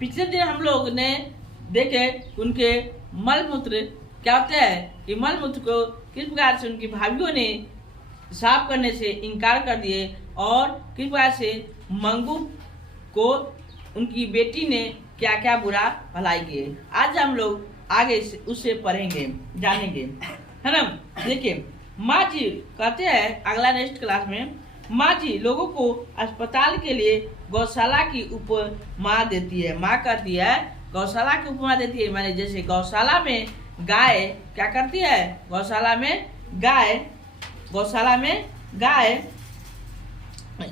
पिछले दिन हम लोग ने देखे उनके मलमूत्र क्या होता है कि मलमूत्र को किस प्रकार से उनकी भाभीियों ने साफ करने से इनकार कर दिए और किस प्रकार से मंगू को उनकी बेटी ने क्या क्या बुरा भलाई किए। आज हम लोग आगे उससे पढ़ेंगे जानेंगे, है ना। देखिए माँ जी कहते हैं अगला नेक्स्ट क्लास में, माँ जी लोगों को अस्पताल के लिए गौशाला की उपमा देती है। माँ कहती है गौशाला की उपमा देती है, माने जैसे गौशाला में गाय क्या करती है, गौशाला में गाय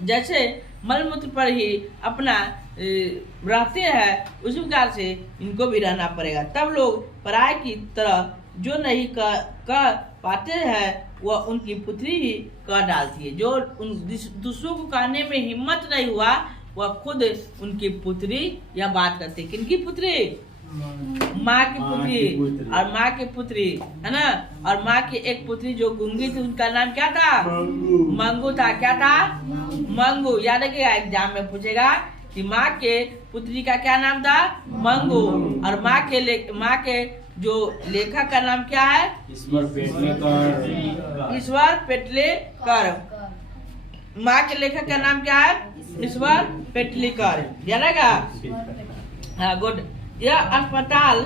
जैसे मलमूत्र पर ही अपना रहते हैं, उसी प्रकार से इनको भी रहना पड़ेगा। तब लोग पराये की तरह जो नहीं कह पाते हैं वह उनकी पुत्री ही कह डालती है। जो उन दूसरों को कहने में हिम्मत नहीं हुआ वह खुद उनकी पुत्री यह बात करती है। किनकी पुत्री? माँ की पुत्री। और माँ की पुत्री, है ना। और माँ की एक पुत्री जो गूंगी थी उनका नाम क्या था? मंगू था। क्या था? मंगू। याद रखिएगा, एग्जाम में पूछेगा कि माँ के पुत्री का क्या नाम था? मंगू। और माँ के जो लेखक का नाम क्या है? ईश्वर पेटलेकर। माँ के लेखक का नाम क्या है? ईश्वर पेटलेकर। याद रहेगा? हाँ, गुड। यह अस्पताल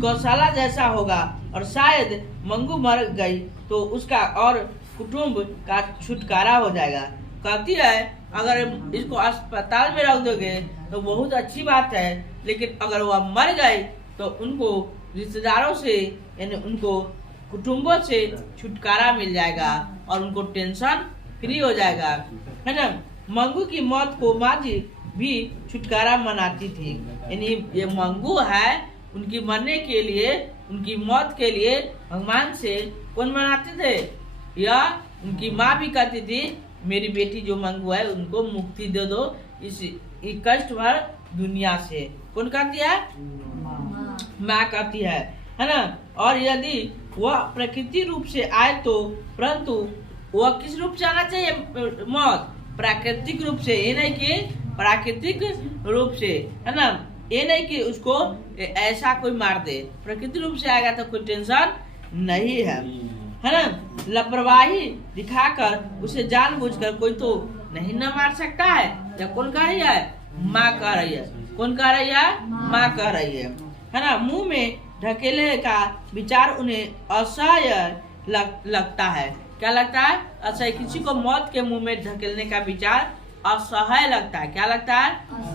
गौशाला जैसा होगा और शायद मंगू मर गई तो उसका और कुटुंब का छुटकारा हो जाएगा। कहती है अगर इसको अस्पताल में रख दोगे तो बहुत अच्छी बात है, लेकिन अगर वह मर गए तो उनको रिश्तेदारों से यानी उनको कुटुंबों से छुटकारा मिल जाएगा और उनको टेंशन फ्री हो जाएगा, है ना। मंगू की मौत को माँ जी भी छुटकारा मनाती थी। यानी ये मंगू है, उनकी मरने के लिए, उनकी मौत के लिए भगवान से कौन मनाते थे? या उनकी माँ भी कहती थी मेरी बेटी जो मंगू है उनको मुक्ति दे दो इस कष्ट भर दुनिया से। कौन कहती है? माँ कहती है ना। और यदि वह प्रकृति रूप से आए तो, परंतु वह किस रूप से आना चाहिए मौत? प्राकृतिक रूप से, ये नहीं कि प्राकृतिक रूप से, है ना। ये नहीं कि उसको ऐसा कोई मार दे, प्रकृतिक रूप से आएगा तो कोई टेंशन नहीं है ना। लापरवाही दिखाकर उसे जानबूझकर कोई तो नहीं न मार सकता है। या कौन कह रही है? माँ कह रही है। कौन कह रही है? माँ कह रही है ना। मुंह में ढकेले का विचार उन्हें असह्य लगता है। क्या लगता है? असह्य। किसी को मौत के मुंह में ढकेलने का विचार असह्य लगता है। क्या लगता है?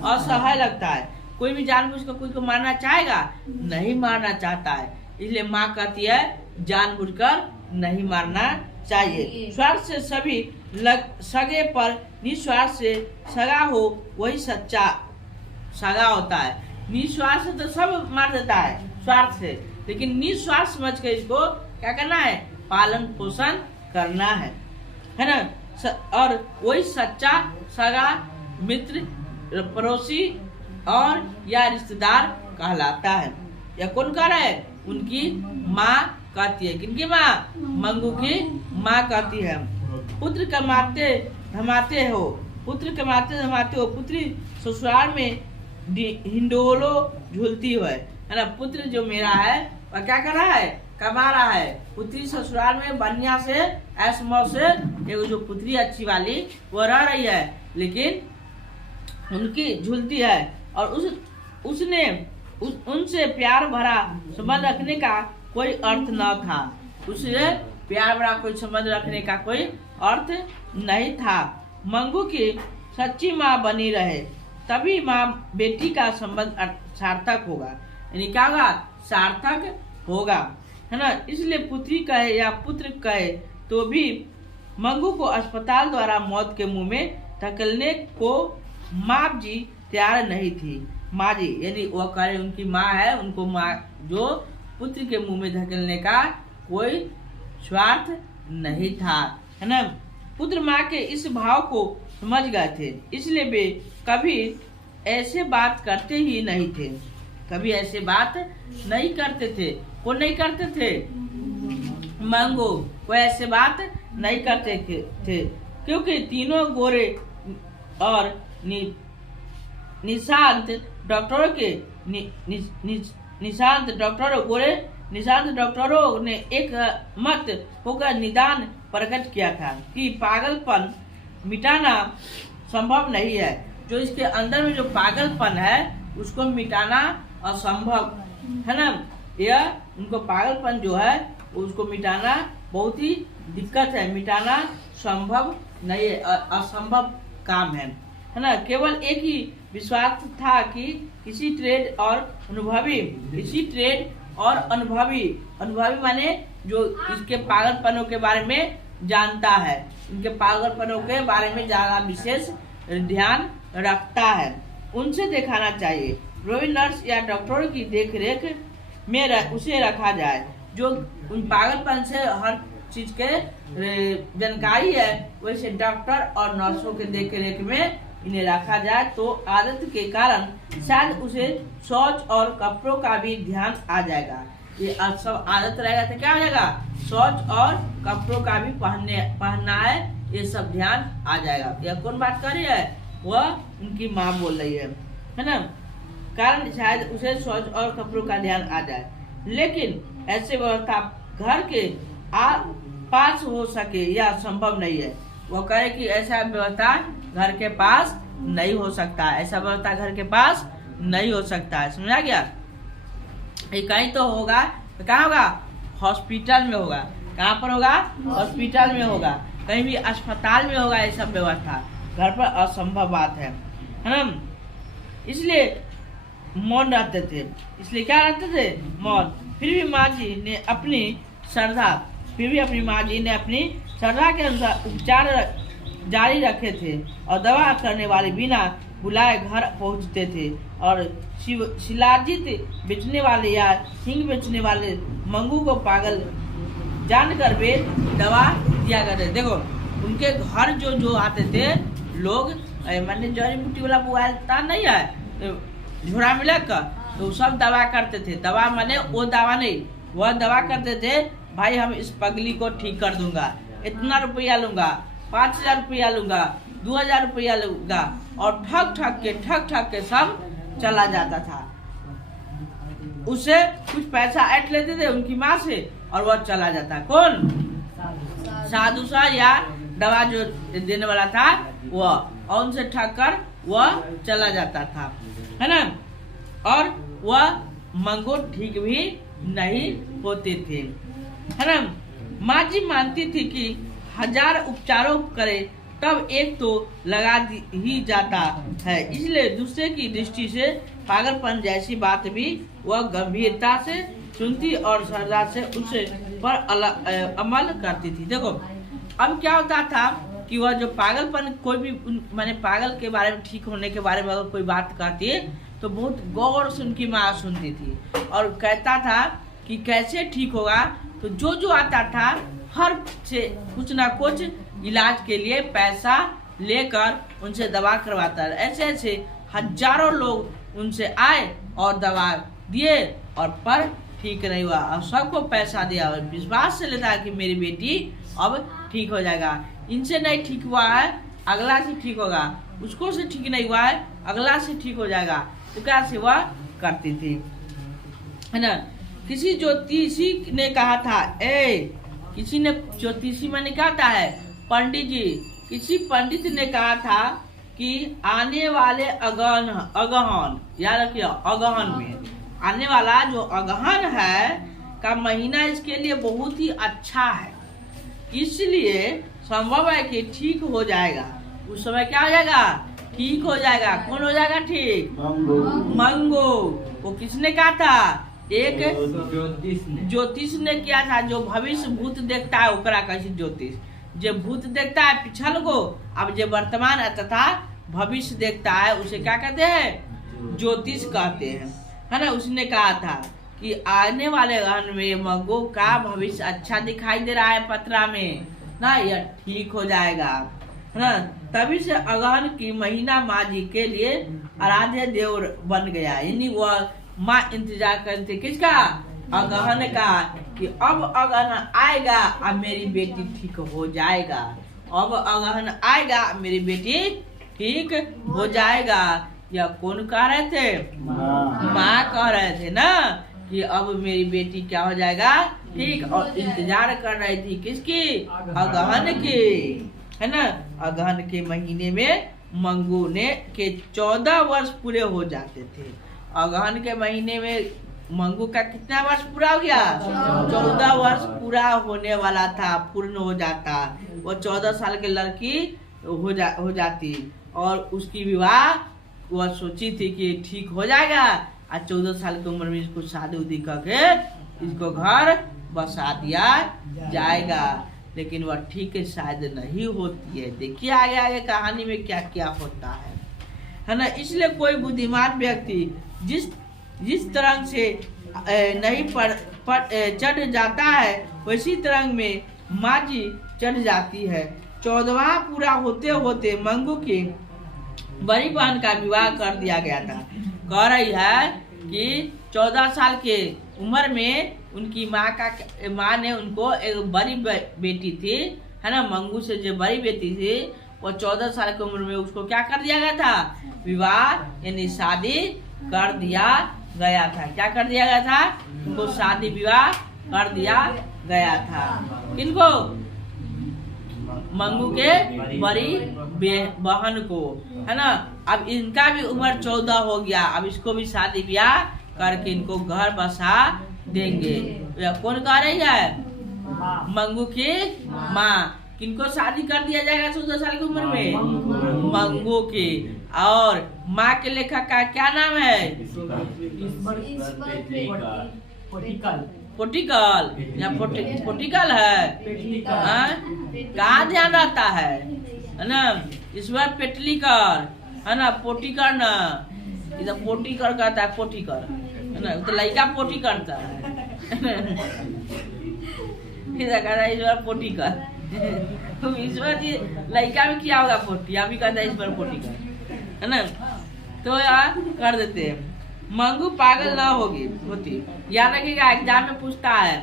असह्य लगता है। कोई भी जानबूझकर कोई को मारना चाहेगा? नहीं मारना चाहता है। इसलिए माँ कहती है जानबूझकर नहीं मारना चाहिए। स्वार्थ से सभी सगे पर निस्वार्थ से सगा हो वही सच्चा सगा होता है। निस्वार्थ से तो सब मार देता है स्वार्थ से, लेकिन निस्वार्थ समझ के इसको क्या करना है? पालन पोषण करना है ना। और वही सच्चा सगा मित्र, पड़ोसी और या रिश्तेदार कहलाता है। या कौन कह रहा है? उनकी माँ कहती है। किनकी माँ? मंगू की माँ कहती है पुत्र कमाते धमाते हो, पुत्री ससुराल में हिंडोलो झूलती है ना। पुत्र जो मेरा है वह क्या कर रहा है? कमा रहा है। पुत्री ससुराल में बढ़िया से ऐश मौज से एक जो पुत्री अच्छी वाली वो रह रही है, लेकिन उनकी झूलती है। और उनसे प्यार भरा संबंध रखने का कोई अर्थ न था। उससे प्यार भरा कोई संबंध रखने का कोई अर्थ नहीं था। मंगू की सच्ची माँ बनी रहे तभी माँ बेटी का संबंध सार्थक होगा। यानी क्या होगा? सार्थक होगा, है ना। इसलिए पुत्री कहे या पुत्र कहे तो भी मंगू को अस्पताल द्वारा मौत के मुंह में धकेलने को माँ जी तैयार नहीं थी। माँ जी यानी वह कह रहे उनकी माँ है, उनको माँ जो पुत्र के मुंह में धकेलने का कोई स्वार्थ नहीं था, है ना। पुत्र माँ के इस भाव को समझ गए थे, इसलिए वे कभी ऐसे बात करते ही नहीं थे। कभी ऐसे बात नहीं करते थे। कौन नहीं करते थे? मंगू। वो ऐसे बात नहीं करते थे क्योंकि तीनों गोरे और निशांत डॉक्टरों के निशांत डॉक्टरों ने एक मत होकर निदान प्रकट किया था कि पागलपन मिटाना संभव नहीं है। जो इसके अंदर में जो पागलपन है उसको मिटाना असंभव है ना। यह उनको पागलपन जो है उसको मिटाना बहुत ही दिक्कत है, मिटाना संभव नहीं है, असंभव काम है ना। केवल एक ही विश्वास था कि किसी ट्रेड और अनुभवी माने जो इसके पागलपनों के बारे में जानता है, इनके पागलपनों के बारे में ज्यादा विशेष ध्यान रखता है, उनसे दिखाना चाहिए। रोगी नर्स या डॉक्टरों की देखरेख में उसे रखा जाए। जो उन पागलपन से हर चीज के जानकारी है, वैसे डॉक्टर और नर्सों के देखरेख में इन्हें रखा जाए तो आदत के कारण शायद उसे शौच और कपड़ों का भी ध्यान आ जाएगा। ये सब आदत रहेगा तो क्या हो जाएगा, शौच और कपड़ों का भी पहनना है, ये सब ध्यान आ जाएगा। यह कौन बात कर रही है, वह उनकी माँ बोल रही है ना। कारण शायद उसे शौच और कपड़ों का ध्यान आ जाए, लेकिन ऐसे व्यवस्था घर के पास हो सके यह संभव नहीं है। वो कहे कि ऐसा व्यवस्था घर के पास नहीं हो सकता, ऐसा व्यवस्था घर के पास नहीं हो सकता है। समझा गया। ये कहीं तो होगा तो कहाँ होगा, हॉस्पिटल में होगा। कहाँ पर होगा, हॉस्पिटल में होगा, कहीं भी अस्पताल में होगा। ये सब व्यवस्था घर पर असंभव बात है ना। इसलिए मौन रहते थे, इसलिए क्या रहते थे, मौन। फिर भी माँ जी ने अपनी श्रद्धा के अनुसार उपचार जारी रखे थे और दवा करने वाले बिना बुलाए घर पहुंचते थे और शिलाजित बेचने वाले या हिंग बेचने वाले मंगू को पागल जानकर वे दवा दिया करते। देखो उनके घर जो आते थे लोग, मैंने जड़ी बूटी वाला बुआता नहीं है झोड़ा में लेकर, तो सब दवा करते थे। दवा माने वो दवा नहीं, वह दवा करते थे, भाई हम इस पगली को ठीक कर दूंगा, इतना रुपया लूंगा, 5,000 रुपया लूंगा, 2,000 रुपया लूंगा, और ठग ठग के सब चला जाता था। उससे कुछ पैसा ऐट लेते थे उनकी माँ से और वह चला जाता। कौन, साधु सा या दवा जो देने वाला था वह, और उनसे ठग कर वह चला जाता था, है ना। और वह मंगो ठीक भी नहीं होते थे, है ना। माँ जी मानती थी कि 1000 उपचारों करे तब एक तो लगा ही जाता है, इसलिए दूसरे की दृष्टि से पागलपन जैसी बात भी वह गंभीरता से सुनती और श्रद्धा से उसे पर अमल करती थी। देखो अब क्या होता था कि वह जो पागलपन, कोई भी माने पागल के बारे में, ठीक होने के बारे में अगर कोई बात कहती है तो बहुत गौर से उनकी माँ सुनती थी और कहता था कि कैसे ठीक होगा। तो जो आता था हर से कुछ ना कुछ इलाज के लिए पैसा लेकर उनसे दवा करवाता है। ऐसे हजारों लोग उनसे आए और दवा दिए और पर ठीक नहीं हुआ, और सबको पैसा दिया और विश्वास से लेता है कि मेरी बेटी अब ठीक हो जाएगा। इनसे नहीं ठीक हुआ है अगला से ठीक होगा, उसको से ठीक नहीं हुआ है अगला से ठीक हो जाएगा। तो क्या सेवा करती थी, है ना। किसी ज्योतिषी ने कहा था, किसी ने, ज्योतिषी मैंने क्या था है, पंडित जी, किसी पंडित ने कहा था कि आने वाले अगहन, याद रखिए अगहन में आने वाला जो अगहन है का महीना इसके लिए बहुत ही अच्छा है, इसलिए संभव है कि ठीक हो जाएगा। उस समय क्या हो जाएगा, ठीक हो जाएगा। कौन हो जाएगा ठीक, मंगो। वो किसने कहा था, एक ज्योतिष ने किया था, जो भविष्य भूत देखता है ओकरा कैसे ज्योतिष, जो भूत देखता है पिछल को, अब जो वर्तमान तथा भविष्य देखता है उसे क्या कहते हैं, ज्योतिष कहते हैं, है ना। उसने कहा था कि आने वाले अगहन में मंगो का भविष्य अच्छा दिखाई दे रहा है पत्रा में ना, यह ठीक हो जाएगा, है ना। तभी से अगहन की महीना माँ जी के लिए आराध्य देव बन गया, यानी वह माँ इंतजार करती किसका, अगहन का, कि अब अगहन आएगा अब मेरी बेटी ठीक हो जाएगा, अब अगहन आएगा मेरी बेटी ठीक हो जाएगा। यह कौन कह रहे थे? माँ कह रहे थे ना कि अब मेरी बेटी क्या हो जाएगा ठीक। और इंतजार कर रही थी किसकी? अगहन की, है ना। अगहन के महीने में मंगू ने के 14 वर्ष पूरे हो जाते थे। अगहन के महीने में मंगू का कितना वर्ष पूरा हो गया? 14 वर्ष पूरा होने वाला था, पूर्ण हो जाता। वो 14 साल की लड़की हो जाती और उसकी विवाह वह सोची थी कि ठीक हो जाएगा। और 14 साल की उम्र में इसको शादी उदी करके इसको घर बसा दिया जाएगा। लेकिन वह ठीक शायद नहीं होती है। देखिए आगे आगे कहानी में क्या क्या होता है ना। इसलिए कोई बुद्धिमान व्यक्ति जिस तरंग से नहीं चढ़ जाता है वैसी तरंग में माझी चढ़ जाती है। 14वां पूरा होते होते मंगू की बड़ी बहन का विवाह कर दिया गया था। कह रही है कि 14 साल के उम्र में उनकी माँ ने उनको एक बड़ी बेटी थी, है ना। मंगू से जो बड़ी बेटी थी वो 14 साल की उम्र में उसको क्या कर दिया गया था? विवाह यानी शादी कर दिया गया था। क्या कर दिया गया था? उनको शादी विवाह कर दिया गया था। किनको? मंगू के बड़ी बहन को, है ना। अब इनका भी उम्र 14 हो गया। अब इसको भी शादी ब्याह करके इनको घर बसा देंगे। कौन कह रही है? मंगू की माँ। किनको शादी कर दिया जाएगा 14 साल की उम्र में? मंगू की। और माँ के लेखक का क्या नाम है? पोटिकल या पोटिकल है। कहाँ ध्यान रहता है ना। ईश्वर पेटलीकर, है ना। पोटिकर ना, इधर पोटिकर कहता है, पोटिकर, है ना। तो लड़का पोटी करता है इधर कहता है ईश्वर पोटिकर। ईश्वर जी लड़का में किया होगा पोटी, अभी कहता है ईश्वर पोटिकर, है ना। तो यार कर देते हैं। मंगू पागल ना होती, याद रखिएगा एग्जाम में पूछता है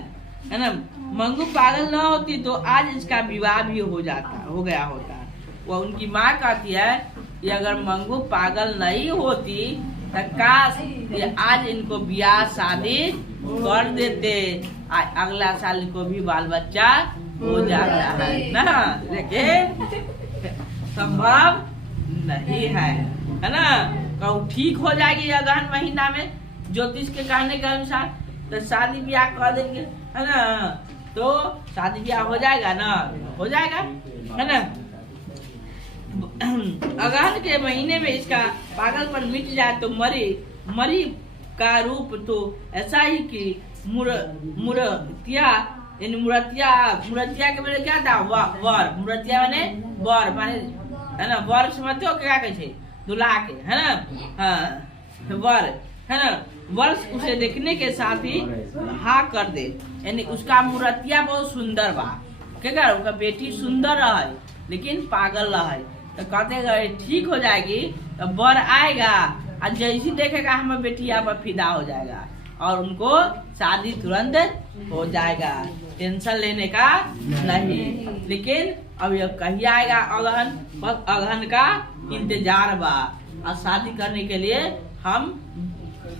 ना। मंगू पागल ना होती तो आज इसका विवाह भी हो गया होता। वो उनकी माँ कहती है कि अगर मंगू पागल नहीं होती तो काश ये आज इनको ब्याह शादी कर देते, अगला साल इनको भी बाल बच्चा हो जाता है ना। लेकिन संभव नहीं है ना। कहूँ ठीक हो जाएगी अगहन महीना में ज्योतिष के कहने के अनुसार, तो शादी ब्याह कर देंगे, है ना। तो शादी ब्याह हो जाएगा ना, हो जाएगा, है ना। अगहन के महीने में इसका पागलपन मिट जाए तो मरी का रूप तो ऐसा ही कि मुरतिया के मेरे क्या था? वर। मुरतिया माने वर, माने, है ना। वर समझते हो क्या कैसे? दुल्हा के, है ना। हाँ वर, है ना। वर्ष उसे देखने के साथ ही हाँ कर दे, यानी उसका मूर्तिया बहुत सुंदर बा। क्या उनका बेटी सुंदर रहे लेकिन पागल रहे, तो कहते गए ठीक हो जाएगी। तो वर आएगा और जैसी देखेगा हमारे बेटी यहाँ पर फिदा हो जाएगा और उनको शादी तुरंत हो जाएगा। टेंशन लेने का नहीं। लेकिन अब यह कहीं आएगा अगहन, बस अगहन का इंतजार बा। और शादी करने के लिए हम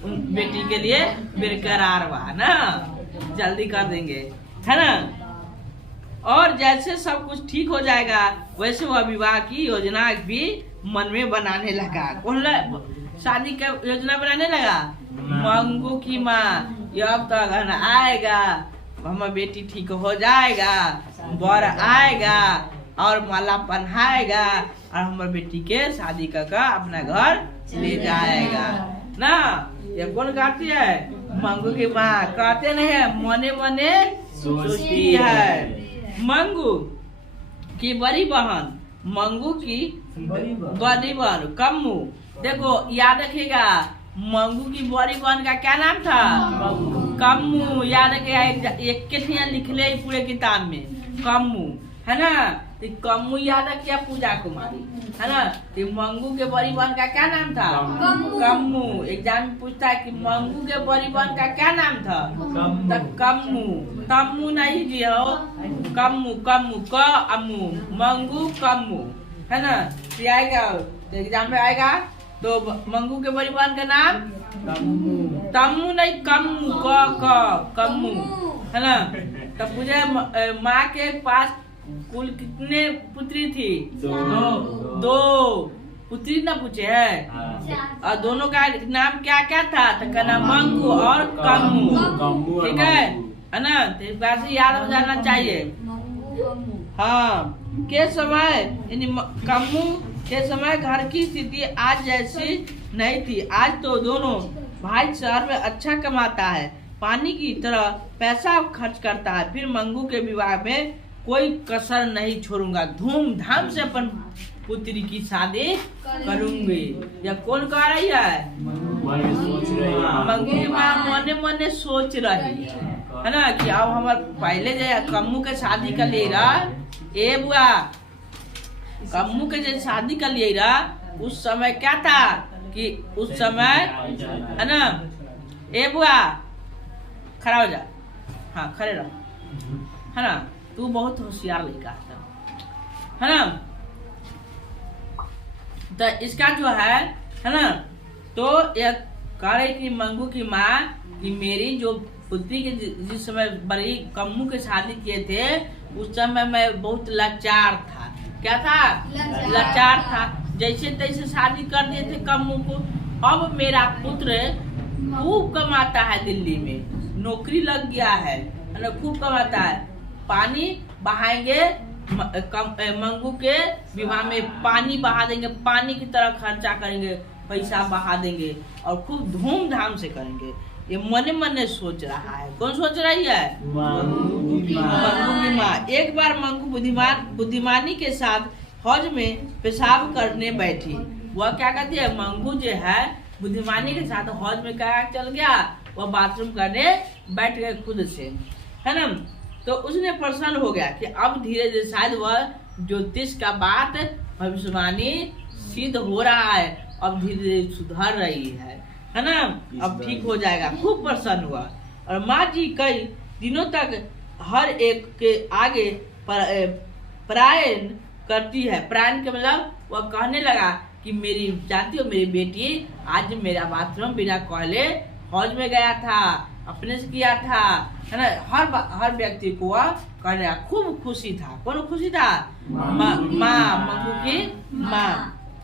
बेटी के लिए बेकरार बा ना, जल्दी कर देंगे, है ना। और जैसे सब कुछ ठीक हो जाएगा वैसे वह विवाह की योजना भी मन में बनाने लगा। कौन शादी का योजना बनाने लगा? मंगू की माँ। अब तो अगहन आएगा, हमारा बेटी ठीक हो जाएगा, वर आएगा और माला पहनाएगा और हमारे बेटी के शादी कर अपना घर ले जाएगा ना। ये कौन कहती है? मंगू की माँ। कहते नहीं है, मने मने सोचती है। मंगू की बड़ी बहन, मंगू की बड़ी बहन कम्मू। देखो याद रखिएगा, मंगू की बड़ी बहन का क्या नाम था? कम्मू। याद रखिएगा, एक के लिख ले पूरे किताब में, कम्मू, है ना। तो कम्मू याद रखिए, पूजा कुमारी, है ना। तो मंगू के बड़ी बहन का क्या नाम था? कम्मू। एग्जाम में पूछता है कि मंगू के बड़ी बहन का क्या नाम था? तो कम्मू। कम्मू नहीं जी हो, कम्मू, कम्मू क अम्मू, मंगू कम्मू, है ना। तो आएगा, तो एग्जाम में आएगा तो मंगू के परिवार का नाम तम्मू नहीं कम्मू कम्मू है ना। तो पूछे माँ के पास कुल कितने पुत्री थी? दो पुत्री ना पूछे है। और दोनों का नाम क्या क्या था? तो कहना मंगू और कम्मू, ठीक है ना। तो इस बात से याद हो जाना चाहिए। हाँ, के समय कम्मू के समय घर की स्थिति आज जैसी नहीं थी। आज तो दोनों भाई शहर में अच्छा कमाता है, पानी की तरह पैसा खर्च करता है। फिर मंगू के विवाह में कोई कसर नहीं छोड़ूंगा, धूमधाम से अपन पुत्री की शादी करूंगी। या कौन कह रही है? मंगू की माँ मने मने सोच रही है ना कि अब हमारे पहले जो कम्मू के शादी कर लिए रहा ए बुआ, कम्मू के जो शादी कर लिए रहा उस समय क्या था कि उस समय है ना। ए बुआ खड़ा हो जा, हाँ खड़े रहो, है ना। तू बहुत होशियार लड़का है ना। तो इसका जो है ना, तो यह कह रही थी मंगू की माँ कि मेरी जो पुत्री के जिस समय बड़ी कम्मू के शादी किए थे उस समय मैं बहुत लाचार था। क्या था? लाचार था। जैसे तैसे शादी कर दिए थे कम्मू को। अब मेरा पुत्र खूब कमाता है, दिल्ली में नौकरी लग गया है ना, खूब कमाता है। पानी बहाएंगे मंगू के विवाह में, पानी बहा देंगे, पानी की तरह खर्चा करेंगे, पैसा बहा देंगे और खूब धूमधाम से करेंगे। ये मने मने सोच रहा है। कौन सोच रही है? मंगू की माँ। एक बार मंगू बुद्धिमानी के साथ हौज में पेशाब करने बैठी। वह क्या कहती है? मंगू जो है बुद्धिमानी के साथ हौज में क्या चल गया, वह बाथरूम करने बैठ गए खुद से, है ना। तो उसने प्रसन्न हो गया कि अब धीरे धीरे शायद वह ज्योतिष का बात भविष्यवाणी सिद्ध हो रहा है, अब धीरे धीरे सुधर रही है ना, अब ठीक हो जाएगा। खूब प्रसन्न हुआ। और माँ जी कई दिनों तक हर एक के आगे परायण करती है। परायण के मतलब वह कहने लगा कि मेरी जानती हो मेरी बेटी आज मेरा बाथरूम बिना कहले हौज में गया था, अपने से किया था, है ना। हर व्यक्ति को वह कहने लगा। खूब खुशी था। कौन खुशी था? माँ, मंगू की माँ,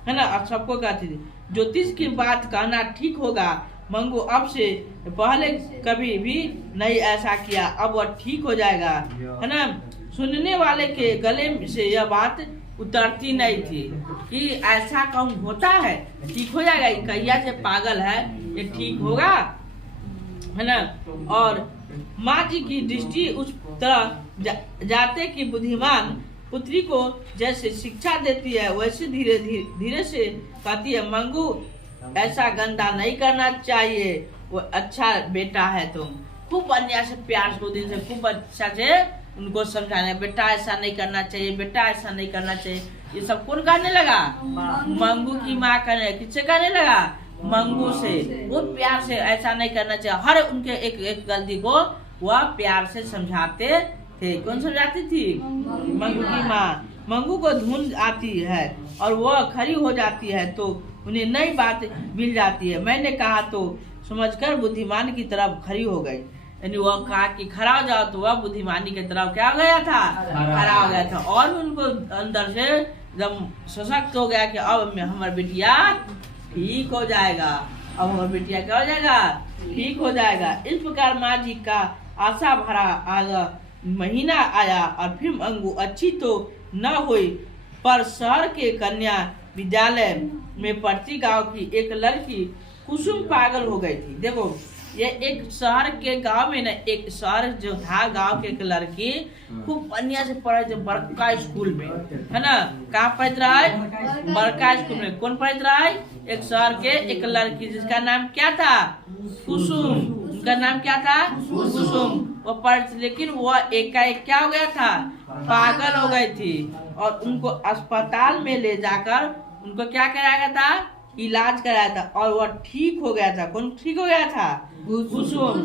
है ना। और सबको कहती थी ज्योतिष की बात कहना ठीक होगा, मंगू अब से पहले कभी भी नहीं ऐसा किया, अब वह ठीक हो जाएगा, है ना। सुनने वाले के गले से यह बात उतरती नहीं थी कि ऐसा कहूँ होता है, ठीक हो जाएगा, ये कहिया से पागल है, ये ठीक होगा, है ना। और माँ जी की दृष्टि उस तरह जाते कि बुद्धिमान पुत्री को जैसे शिक्षा देती है वैसे धीरे से कहती है मंगू ऐसा गंदा नहीं करना चाहिए, वो अच्छा बेटा है तुम। खूब अन्याय से प्यार से दिन से खूब अच्छा से उनको समझाने, बेटा ऐसा नहीं करना चाहिए, बेटा ऐसा नहीं करना चाहिए। ये सब कौन कहने लगा? मंगू की माँ कहने। किससे कहने लगा? मंगू से। वो प्यार से ऐसा नहीं करना चाहिए, हर उनके एक गलती को वह प्यार से समझाते थे। कौन समझाती थी? मंगू की माँ। मंगू को धुन आती है और वह खड़ी हो जाती है तो उन्हें नई बात मिल जाती है। मैंने कहा तो समझकर बुद्धिमान की तरफ खड़ी हो गई। यानी वह कहा कि खड़ा हो जाओ तो वह बुद्धिमानी की तरफ क्या हो गया था? खड़ा हो गया था। और उनको अंदर से एकदम सशक्त हो गया कि अब हमारा बिटिया ठीक हो जाएगा, अब हमारा बिटिया क्या हो जाएगा? ठीक हो जाएगा। इस प्रकार माँ जी का आशा भरा आगा महीना आया और फिर मंगू अच्छी तो न हुई पर शहर के कन्या विद्यालय में पढ़ती गांव की एक लड़की कुसुम पागल हो गई थी। देखो ये एक शहर के गांव में ना, एक शहर जो था गांव के एक लड़की खूब बढ़िया से पढ़े थे बड़का स्कूल में, है ना। कहाँ पढ़ रहा है? बड़का स्कूल में। कौन पढ़ रहा है? एक शहर के एक लड़की जिसका नाम क्या था? कुसुम। उनका नाम क्या था? कुसुम। वो पढ़, लेकिन वो एकाएक क्या हो गया था? पागल हो गई थी और उनको अस्पताल में ले जाकर उनको क्या कराया गया था? इलाज कराया था और वह ठीक हो गया था। कौन ठीक हो गया था? कुसुम।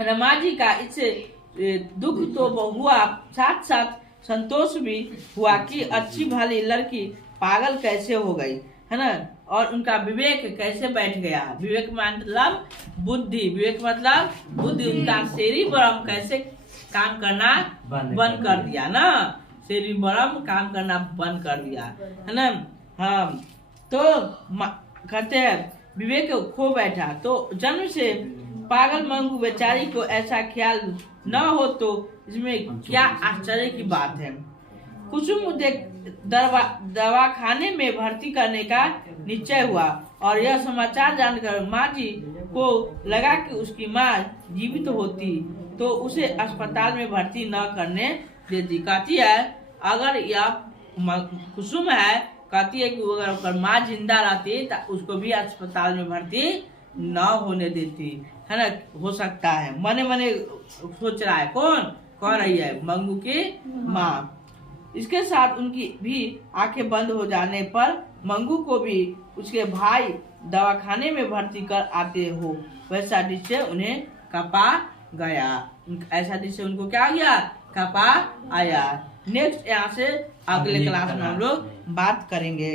रमा जी का इससे दुख तो हुआ, साथ साथ संतोष भी हुआ कि अच्छी भली लड़की पागल कैसे हो गई। है ना। और उनका विवेक कैसे बैठ गया, विवेक मतलब बुद्धि, विवेक मतलब बुद्धि, उनका सेरिब्रम कैसे काम करना बंद कर दिया ना, सेरिब्रम काम करना बंद कर दिया, है ना। हाँ, तो कहते हैं विवेक खो बैठा। तो जन्म से पागल मंगू बेचारी को ऐसा ख्याल न हो तो इसमें क्या आश्चर्य की बात है। कुसुम दवाखाने में भर्ती करने का निश्चय हुआ और यह समाचार जानकर माँ जी को लगा कि उसकी माँ जीवित होती तो उसे अस्पताल में भर्ती न करने देती। कहती है अगर यह कुसुम है, कहती है कि अगर माँ जिंदा रहती तो उसको भी अस्पताल में भर्ती न होने देती, है ना। हो सकता है मने मने सोच रहा है, कौन कह रही है, मंगू की माँ। इसके साथ उनकी भी आंखें बंद हो जाने पर मंगू को भी उसके भाई दवाखाने में भर्ती कर आते हो वैसा दृश्य उन्हें कपा गया। ऐसा दृश्य उनको क्या गया, कपा आया। नेक्स्ट यहाँ से अगले क्लास में हम लोग बात करेंगे।